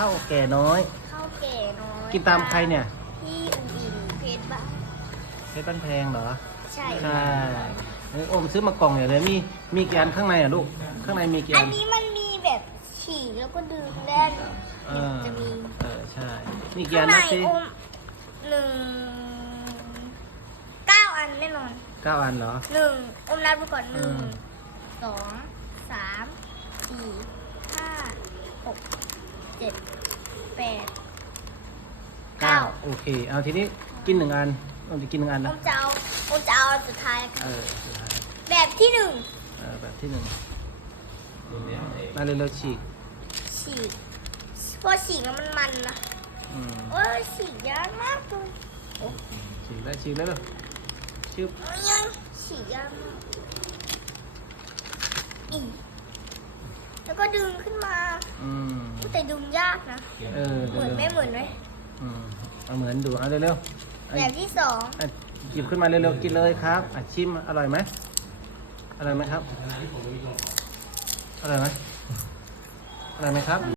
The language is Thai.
เท่าแก่น้อย ข้าวแก่น้อยกินตามใครเนี่ยพี่อุบินเพชรบ้านเพชรบ้านแพงเหรอใช่ ใช่เอ้ยโอมซื้อมากล่องใหญ่เลยมีมีกี่อันข้างในอะลูกข้างในมีกี่อัอันนนี้มันมีแบบฉีกแล้วก็ดึงได้เออจะมีเออใช่มีกี่ข้าอังนในนะสิอมหนึ่งเก้าอันแน่นอนเก้าอันเหรอ หนึ่งอมนับดูก่อนหนึ่งอืม สองสามสี่ห้าหก เจ็ดแปดเก้าเก้าโอเค เอาทีนี้กินหนึ่งอันโอมจะกินหนึ่งอันอนะมจะเอาอมจะเอาอันสุดท้ายเออสุดท้ายแบบที่หนึ่งเออแบบที่หนึ่งมาเร็วๆฉีกฉีกพอฉีกแล้วมันมันนะอืมโอ้ยฉีกยากมากเลยฉีกได้ฉีกแล้วเลยชึบโอ้ยยังฉีกยากมากอีกแล้ว ก็ดึงขึ้นมาอืมแต่ดึงยากนะ เออเหมือนไหม่เร็วเหมือนไหมๆอืมเอาเหมือนดูเอาเร็วๆไอ้แบบที่สองอะหยิบขึ้นมาเร็วๆกินเลยครับอะชิมอร่อยไหมอร่อยไหมครับอร่อยไหมอร่อยไหมครับ